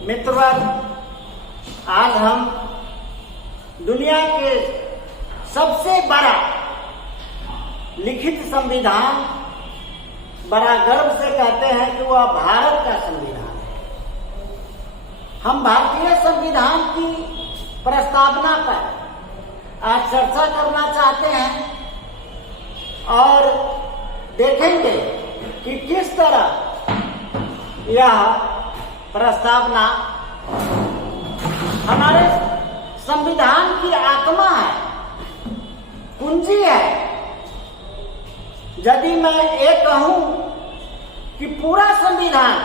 मित्रवर्ग, आज हम दुनिया के सबसे बड़ा लिखित संविधान बड़ा गर्व से कहते हैं कि वह भारत का संविधान है। हम भारतीय संविधान की प्रस्तावना पर आज चर्चा करना चाहते हैं और देखेंगे कि किस तरह यह प्रस्तावना हमारे संविधान की आत्मा है, कुंजी है। यदि मैं ये कहूं कि पूरा संविधान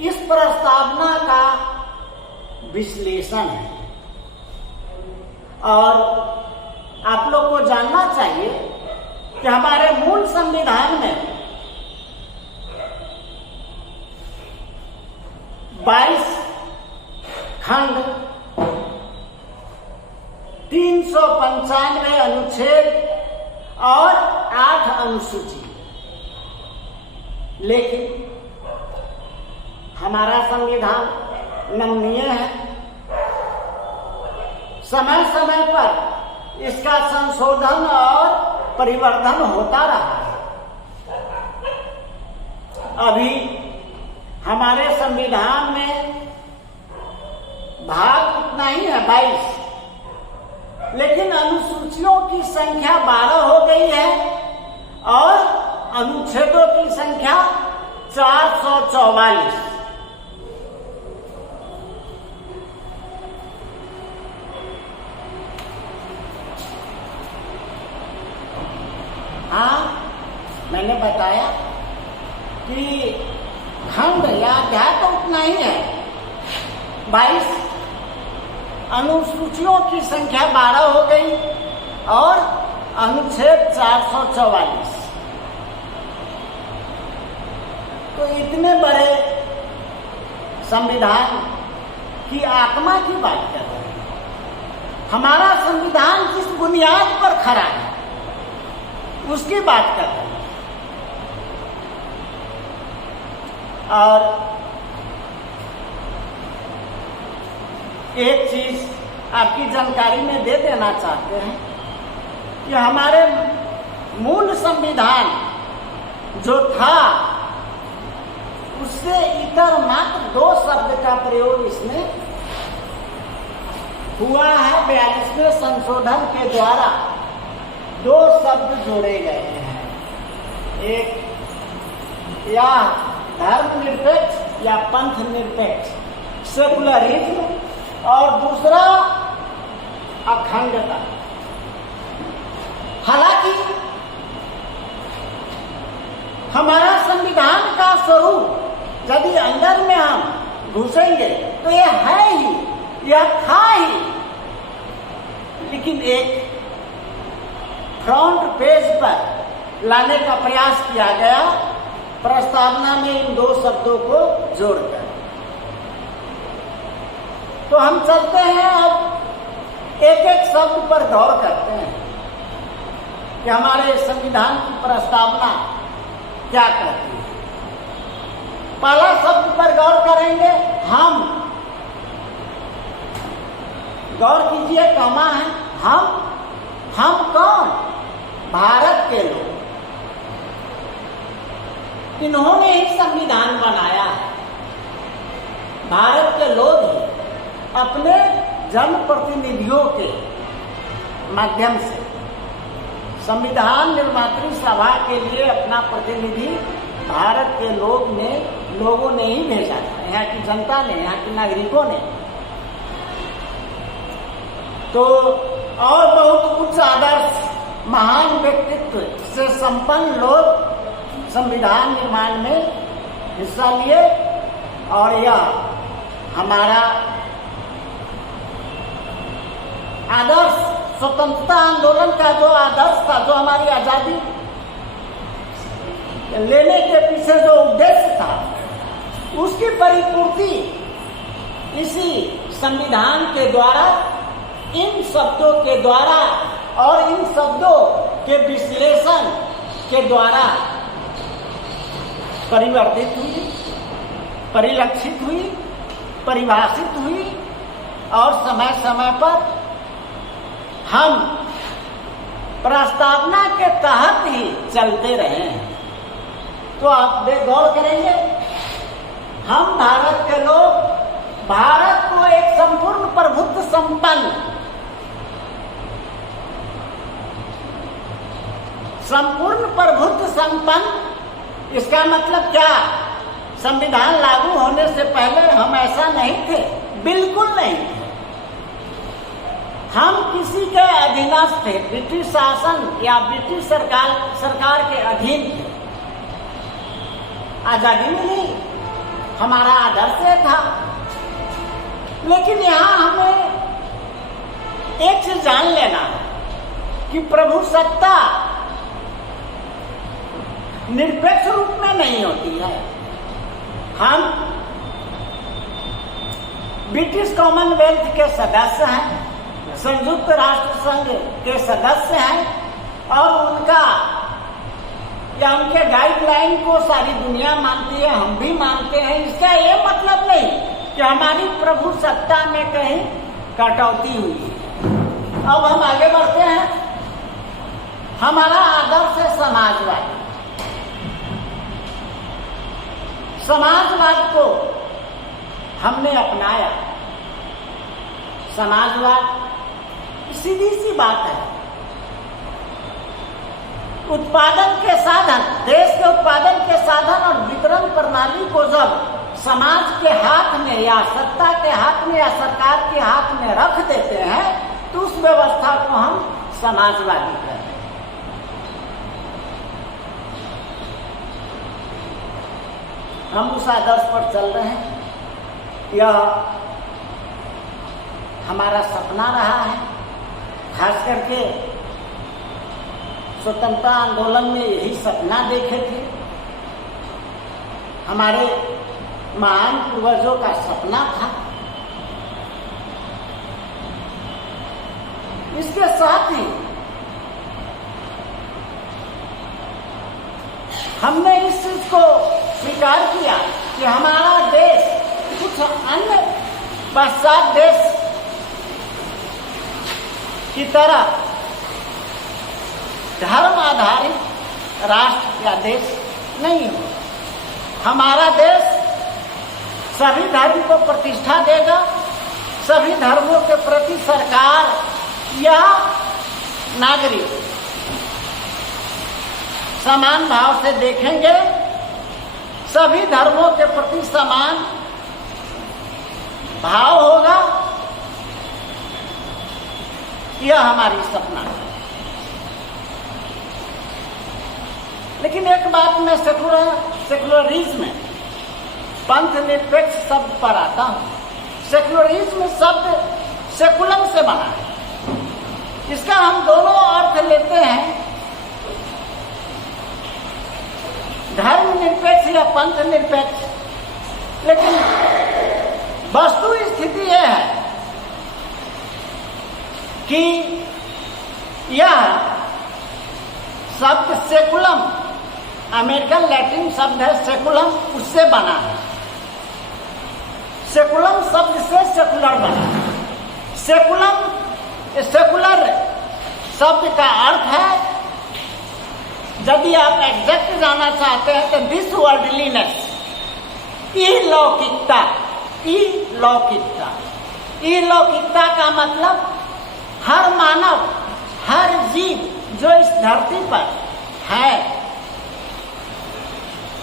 इस प्रस्तावना का विश्लेषण है, और आप लोग को जानना चाहिए कि हमारे मूल संविधान में 22 खंड, 395 अनुच्छेद और 8 अनुसूची, लेकिन हमारा संविधान नमनीय है। समय समय पर इसका संशोधन और परिवर्तन होता रहा है। अभी हमारे संविधान में भाग इतना ही है 22, लेकिन अनुसूचियों की संख्या 12 हो गई है और अनुच्छेदों की संख्या 444। हाँ, मैंने बताया कि खंड या अध्याय तो उतना ही है 22, अनुसूचियों की संख्या 12 हो गई और अनुच्छेद 444। तो इतने बड़े संविधान की आत्मा की बात कर रहे हैं। हमारा संविधान किस बुनियाद पर खड़ा है उसकी बात कर रहे हैं। और एक चीज आपकी जानकारी में दे देना चाहते हैं कि हमारे मूल संविधान जो था उससे इतर मात्र 2 शब्द का प्रयोग इसमें हुआ है। 42वें संशोधन के द्वारा 2 शब्द जोड़े गए हैं, एक या धर्मनिरपेक्ष या पंथ निरपेक्ष, सेकुलरिज्म, और दूसरा अखंडता। हालांकि हमारा संविधान का स्वरूप यदि अंदर में हम घुसेंगे तो यह है ही, यह था ही, लेकिन एक फ्रंट पेज पर लाने का प्रयास किया गया प्रस्तावना में इन 2 शब्दों को जोड़कर। तो हम चलते हैं, अब एक एक शब्द पर गौर करते हैं कि हमारे संविधान की प्रस्तावना क्या कहती है। पहला शब्द पर गौर करेंगे हम। गौर कीजिए, कमा है हम कौन? भारत के लोग। इन्होंने ही संविधान बनाया है। भारत के लोग ही अपने जनप्रतिनिधियों के माध्यम से संविधान निर्मात्री सभा के लिए अपना प्रतिनिधि भारत के लोगों ने ही भेजा था, यहाँ की जनता ने, यहाँ के नागरिकों ने। तो और बहुत उच्च आदर्श, महान व्यक्तित्व से संपन्न लोग संविधान निर्माण में हिस्सा लिए, और यह हमारा आदर्श स्वतंत्रता आंदोलन का जो आदर्श था, जो हमारी आजादी लेने के पीछे जो उद्देश्य था, उसकी परिपूर्ति इसी संविधान के द्वारा, इन शब्दों के द्वारा और इन शब्दों के विश्लेषण के द्वारा परिवर्तित हुई। परिलक्षित हुई, परिभाषित हुई और समय समय पर हम प्रस्तावना के तहत ही चलते रहे हैं। तो आप गौर करेंगे, हम भारत के लोग भारत को एक संपूर्ण प्रभुत्व संपन्न इसका मतलब क्या? संविधान लागू होने से पहले हम ऐसा नहीं थे, बिल्कुल नहीं थे। हम किसी के अधीनस्थ थे, ब्रिटिश शासन या ब्रिटिश सरकार के अधीन थे। आजादी मिली, हमारा आदर्श था, लेकिन यहाँ हमें एक चीज जान लेना है कि प्रभु सत्ता निरपेक्ष रूप में नहीं होती है। हम ब्रिटिश कॉमनवेल्थ के सदस्य हैं, संयुक्त राष्ट्र संघ के सदस्य हैं और उनका या उनके गाइडलाइन को सारी दुनिया मानती है, हम भी मानते हैं। इसका ये मतलब नहीं कि हमारी प्रभु सत्ता में कहीं कटौती हुई है। अब हम आगे बढ़ते हैं। हमारा आदर्श है समाजवाद। समाजवाद को हमने अपनाया। समाजवाद सीधी सी बात है, उत्पादन के साधन, देश के उत्पादन के साधन और वितरण प्रणाली को जब समाज के हाथ में या सत्ता के हाथ में या सरकार के हाथ में रख देते हैं तो उस व्यवस्था को हम समाजवादी कहते हैं। हम उस आदर्श पर चल रहे हैं। यह हमारा सपना रहा है, खास करके स्वतंत्रता आंदोलन में यही सपना देखे थे। हमारे महान पूर्वजों का सपना था। इसके साथ ही हमने इस चीज को स्वीकार किया कि हमारा देश कुछ अन्य पश्चात देश की तरह धर्म आधारित राष्ट्र या देश नहीं हो। हमारा देश सभी धर्म को प्रतिष्ठा देगा, सभी धर्मों के प्रति सरकार या नागरिक समान भाव से देखेंगे, सभी धर्मों के प्रति समान भाव होगा। यह हमारी सपना है। लेकिन एक बात मैं सेकुलरिज्म पंथ निरपेक्ष शब्द पर आता हूं। सेकुलरिज्म शब्द सेकुलम से बना है। इसका हम दोनों अर्थ लेते हैं, धर्म निरपेक्ष या पंथ निरपेक्ष। लेकिन वस्तु स्थिति यह है कि यह शब्द सेकुलम, अमेरिकन लैटिन शब्द है सेकुलम, उससे बना है। सेकुलम शब्द से सेकुलर बना है। सेकुलर शब्द का अर्थ है, यदि आप एग्जैक्ट जानना चाहते हैं तो दिस वर्ल्डलीनेस, अलौकिकता। अलौकिकता का मतलब हर मानव, हर जीव जो इस धरती पर है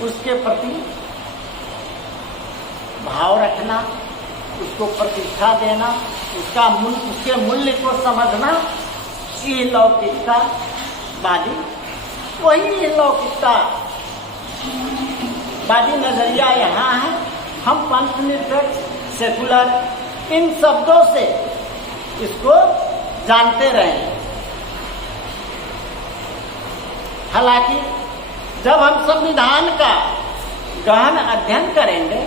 उसके प्रति भाव रखना, उसको प्रतिष्ठा देना, उसके मूल्य को समझना, ये लौकिकता वादी, वही लौकिकता वादी नजरिया यहाँ है। हम पंथ निरपेक्ष, सेकुलर इन शब्दों से इसको जानते रहे। हालांकि जब हम संविधान का गहन अध्ययन करेंगे,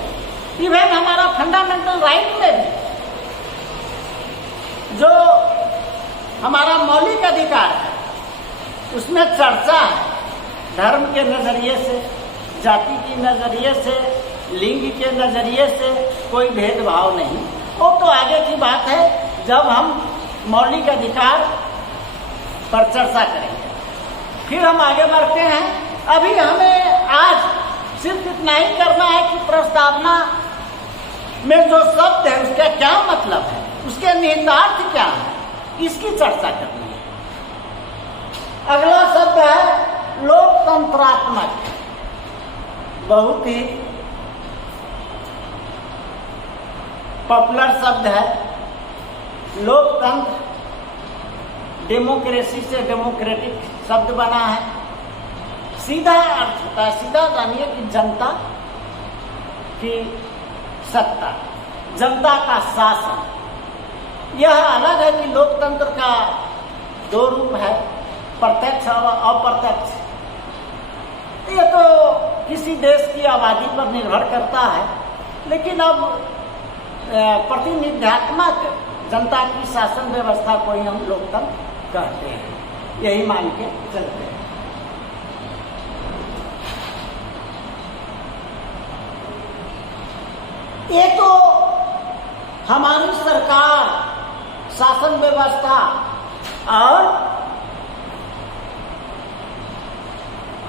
इवन हमारा फंडामेंटल राइट में भी जो हमारा मौलिक अधिकार है उसमें चर्चा है, धर्म के नजरिए से, जाति के नजरिए से, लिंग के नजरिए से कोई भेदभाव नहीं, वो तो आगे की बात है जब हम मौलिक अधिकार पर चर्चा करेंगे। फिर हम आगे बढ़ते हैं। अभी हमें आज सिर्फ इतना ही करना है कि प्रस्तावना में जो शब्द है उसका क्या मतलब है, उसके निहितार्थ क्या है, इसकी चर्चा करनी है। अगला शब्द है लोकतंत्रात्मक। बहुत ही पॉपुलर शब्द है। लोकतंत्र डेमोक्रेसी से डेमोक्रेटिक शब्द बना है। सीधा अर्थ होता है, सीधा जानिए कि जनता की सत्ता, जनता का शासन। यह अलग है कि लोकतंत्र का दो रूप है, प्रत्यक्ष और अप्रत्यक्ष। ये तो किसी देश की आबादी पर निर्भर करता है, लेकिन अब प्रतिनिध्यात्मक जनता की शासन व्यवस्था को ही हम लोकतंत्र कहते हैं, यही मान के चलते हैं। ये तो हमारी सरकार, शासन व्यवस्था और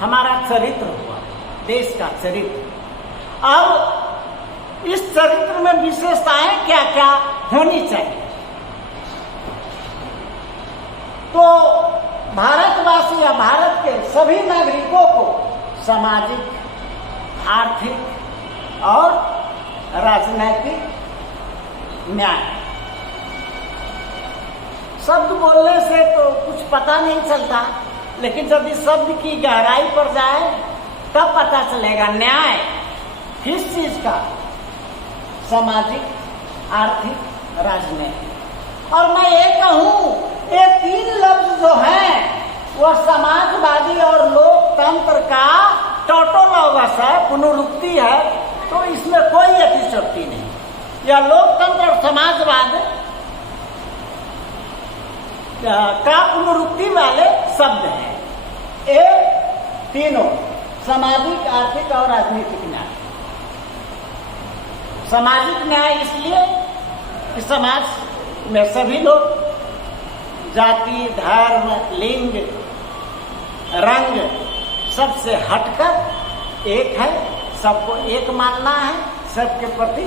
हमारा चरित्र हुआ, देश का चरित्र। अब इस चरित्र में विशेषताएं क्या क्या होनी चाहिए। तो भारतवासी या भारत के सभी नागरिकों को सामाजिक, आर्थिक और राजनैतिक न्याय। शब्द बोलने से तो कुछ पता नहीं चलता, लेकिन जब इस शब्द की गहराई पर जाए तब पता चलेगा न्याय किस चीज का, सामाजिक, आर्थिक, राजनीतिक। और मैं ये कहूं, ये तीन लफ्ज जो हैं वह समाजवादी और लोकतंत्र का टोटोलॉगस है, पुनरुक्ति है, तो इसमें कोई अतिशयोक्ति नहीं। यह लोकतंत्र और समाजवाद का पुनरुक्ति वाले शब्द हैं। ये तीनों सामाजिक, आर्थिक और राजनीतिक न्याय। सामाजिक न्याय इसलिए कि समाज में सभी लोग जाति, धर्म, लिंग, रंग सबसे हटकर एक है, सबको एक मानना है, सबके प्रति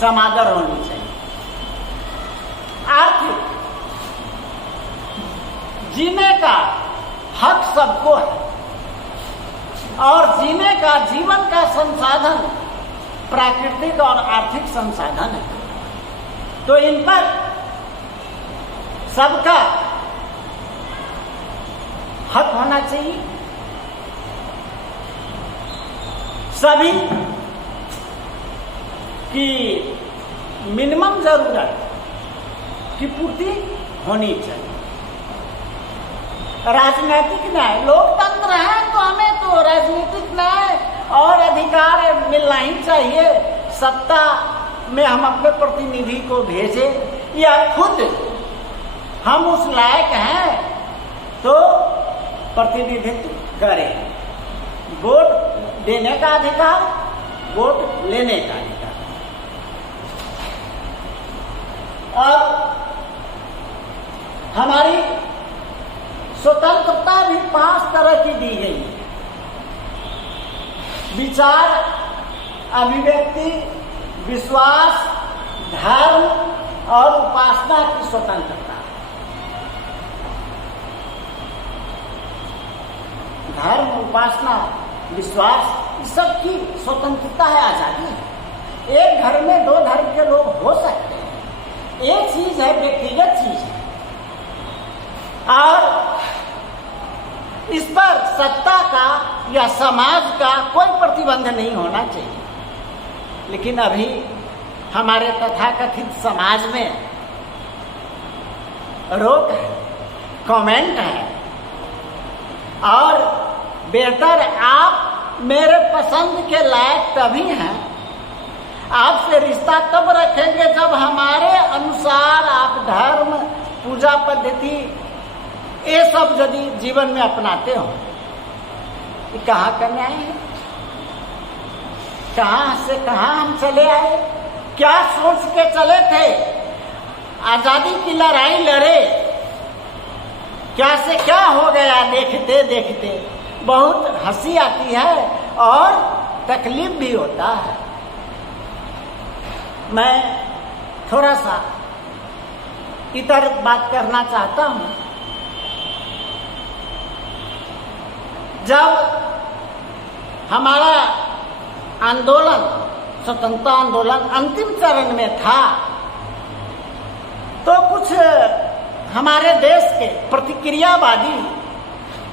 समादर होनी चाहिए। आर्थिक, जीने का हक सबको है और जीने का, जीवन का संसाधन प्राकृतिक और आर्थिक संसाधन है, तो इन पर सबका हक होना चाहिए। सभी की मिनिमम जरूरत की पूर्ति होनी चाहिए। राजनीतिक न्याय, लोकतंत्र है तो हमें तो राजनीतिक न्याय और अधिकार मिलना ही चाहिए। सत्ता में हम अपने प्रतिनिधि को भेजें या खुद हम उस लायक हैं तो प्रतिनिधित्व करें। वोट देने का अधिकार, वोट लेने का अधिकार। और हमारी स्वतंत्रता भी 5 तरह की दी गई है। विचार, अभिव्यक्ति, विश्वास, धर्म और उपासना की स्वतंत्रता। धर्म, उपासना, विश्वास, इस सब की स्वतंत्रता है, आजादी है। एक घर में 2 धर्म के लोग हो सकते हैं, एक चीज है, व्यक्तिगत चीज है। और इस पर सत्ता का या समाज का कोई प्रतिबंध नहीं होना चाहिए। लेकिन अभी हमारे तथाकथित समाज में रोक है, कमेंट है, और बेहतर आप मेरे पसंद के लायक तभी हैं, आपसे रिश्ता तब रखेंगे जब हमारे अनुसार आप धर्म, पूजा पद्धति, ये सब यदि जीवन में अपनाते हो। ये कहाँ का न्याय है? कहां से कहां हम चले आए, क्या सोच के चले थे, आजादी की लड़ाई लड़े, क्या से क्या हो गया देखते देखते। बहुत हंसी आती है और तकलीफ भी होता है। मैं थोड़ा सा इधर बात करना चाहता हूं। जब हमारा आंदोलन, स्वतंत्रता आंदोलन अंतिम चरण में था, तो कुछ हमारे देश के प्रतिक्रियावादी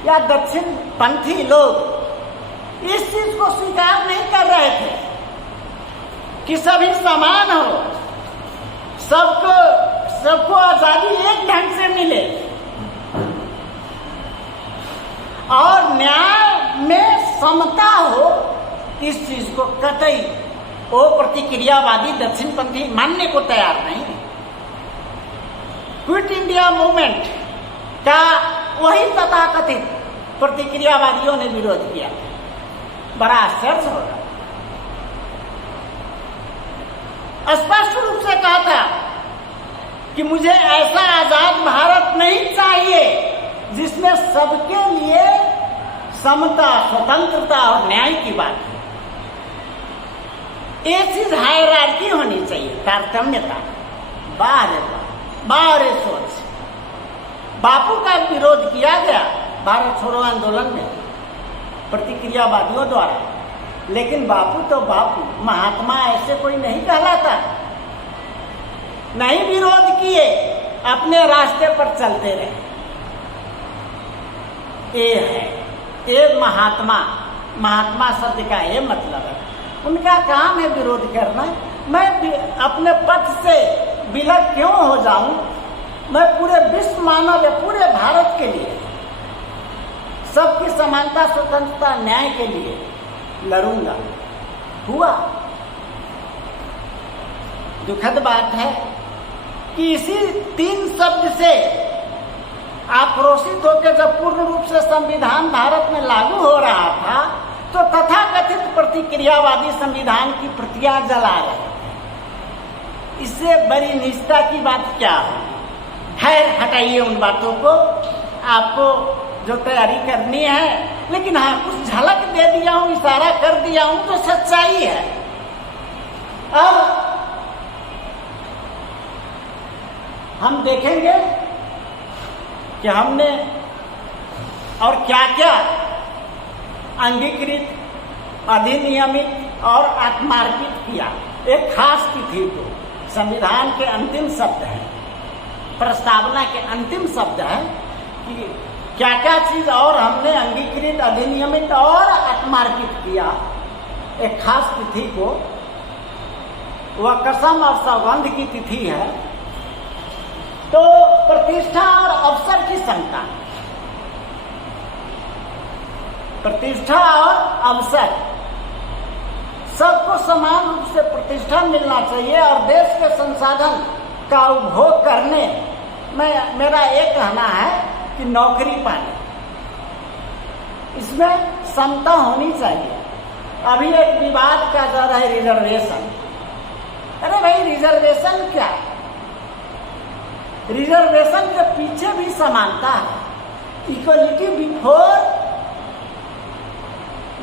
या दक्षिणपंथी लोग इस चीज को स्वीकार नहीं कर रहे थे कि सभी समान हो, सबको आजादी एक ढंग से मिले और न्याय में समता हो। इस चीज को कतई वो प्रतिक्रियावादी दक्षिणपंथी मानने को तैयार नहीं। क्विट इंडिया मूवमेंट का वही तथाकथित प्रतिक्रियावादियों ने विरोध किया। बड़ा आश्चर्य होगा। स्पष्ट रूप से कहा था कि मुझे ऐसा आजाद भारत नहीं चाहिए जिसमें सबके लिए समता, स्वतंत्रता और न्याय की बात है। ये चीज हायरार्की होनी चाहिए, तारतम्यता। बाहर सोच। बापू का विरोध किया गया भारत छोड़ो आंदोलन में प्रतिक्रियावादियों द्वारा, लेकिन बापू तो बापू, महात्मा ऐसे कोई नहीं कहलाता। नहीं विरोध किए, अपने रास्ते पर चलते रहे। ये है, ये महात्मा शब्द का ये मतलब है। उनका काम है विरोध करना। मैं अपने पथ से विलग क्यों हो जाऊं? मैं पूरे विश्व मानव या पूरे भारत के लिए सबकी समानता, स्वतंत्रता, न्याय के लिए लड़ूंगा। हुआ। दुखद बात है कि इसी 3 शब्द से आक्रोशित होकर जब पूर्ण रूप से संविधान भारत में लागू हो रहा था, तो तथाकथित प्रतिक्रियावादी संविधान की प्रतियां जला रहे थे। इससे बड़ी निष्ठा की बात क्या है? खैर, हटाइए उन बातों को। आपको जो तैयारी करनी है, लेकिन हाँ, कुछ झलक दे दिया हूं, इशारा कर दिया हूं, तो सच्चाई है। अब हम देखेंगे कि हमने और क्या क्या अंगीकृत, अधिनियमित और आत्मार्पित किया। एक खास तिथि को संविधान के अंतिम शब्द है, प्रस्तावना के अंतिम शब्द है कि क्या क्या चीज और हमने अंगीकृत, अधिनियमित और आत्मार्पित किया। एक खास तिथि को, वह कसम और सौगंध की तिथि है। तो प्रतिष्ठा और अवसर की शंका, प्रतिष्ठा और अवसर, सबको समान रूप से प्रतिष्ठा मिलना चाहिए और देश के संसाधन का उपभोग करने में मेरा एक कहना है कि नौकरी पाने, इसमें समता होनी चाहिए। अभी एक विवाद का दर है रिजर्वेशन। अरे भाई, रिजर्वेशन क्या? रिजर्वेशन के पीछे भी समानता है। इक्वलिटी बिफोर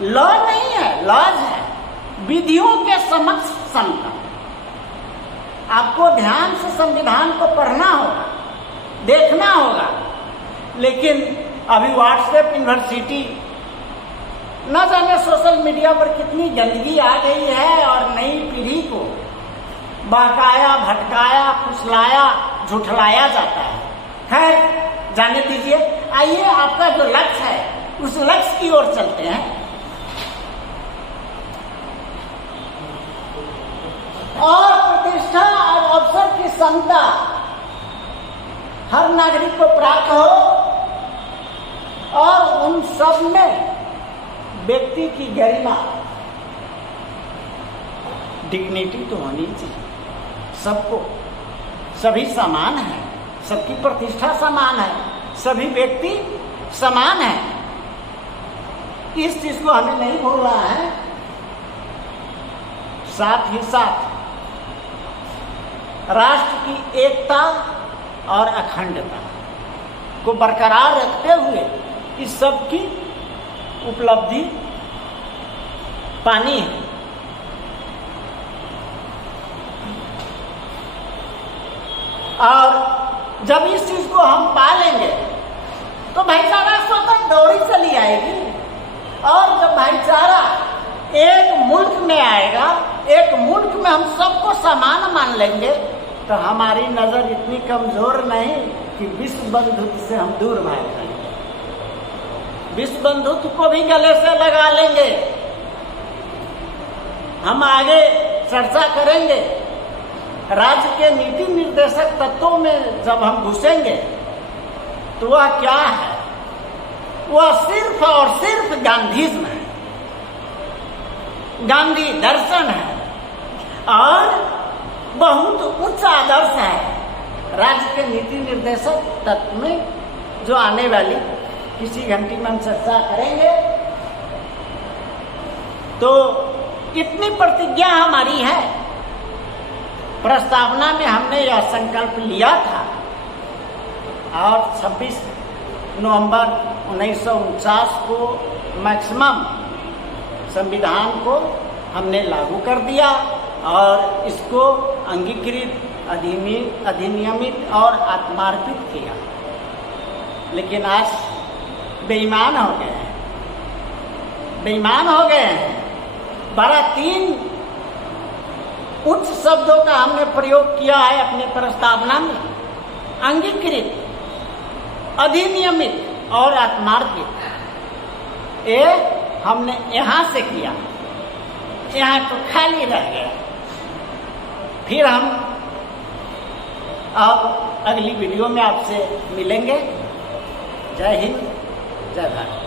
लॉ नहीं है, लॉज है। विधियों के समक्ष समता। आपको ध्यान से संविधान को पढ़ना होगा, देखना होगा। लेकिन अभी व्हाट्सएप यूनिवर्सिटी, न जाने सोशल मीडिया पर कितनी गंदगी आ गई है और नई पीढ़ी को बहकाया, भटकाया, फुसलाया, झुठलाया जाता है। खैर, जाने दीजिए। आइए, आपका जो लक्ष्य है उस लक्ष्य की ओर चलते हैं। और प्रतिष्ठा और अवसर की समता हर नागरिक को प्राप्त हो और उन सब में व्यक्ति की गरिमा, डिग्निटी तो होनी चाहिए। सबको, सभी समान है, सबकी प्रतिष्ठा समान है, सभी व्यक्ति समान है। इस चीज को हमें नहीं भूलना है। साथ ही साथ राष्ट्र की एकता और अखंडता को बरकरार रखते हुए इस सब की उपलब्धि पानी है। और जब इस चीज को हम पा लेंगे तो भाईचारा स्वतः दौड़ी चली आएगी। और जब भाईचारा एक मुल्क में आएगा, एक मुल्क में हम सबको समान मान लेंगे, तो हमारी नजर इतनी कमजोर नहीं कि विश्व बंधुत्व से हम दूर भाग जाएंगे। विश्व बंधुत्व को भी गले से लगा लेंगे। हम आगे चर्चा करेंगे। राज्य के नीति निर्देशक तत्वों में जब हम घुसेंगे तो वह क्या है? वह सिर्फ और सिर्फ गांधीज्म है, गांधी दर्शन है और बहुत उच्च आदर्श है। राज्य के नीति निर्देशक तत्व में जो आने वाली किसी घंटी में हम चर्चा करेंगे, तो इतनी प्रतिज्ञा हमारी है। प्रस्तावना में हमने यह संकल्प लिया था और 26 नवंबर 1949 को मैक्सिमम संविधान को हमने लागू कर दिया और इसको अंगीकृत, अधिनियमित और आत्मार्पित किया। लेकिन आज बेईमान हो गए हैं, बेईमान हो गए हैं। 3 उच्च शब्दों का हमने प्रयोग किया है अपनी प्रस्तावना में, अंगीकृत, अधिनियमित और आत्मार्पित। ये हमने यहाँ से किया, यहाँ तो खाली रह गया। फिर हम अब अगली वीडियो में आपसे मिलेंगे। जय हिंद, जय भारत।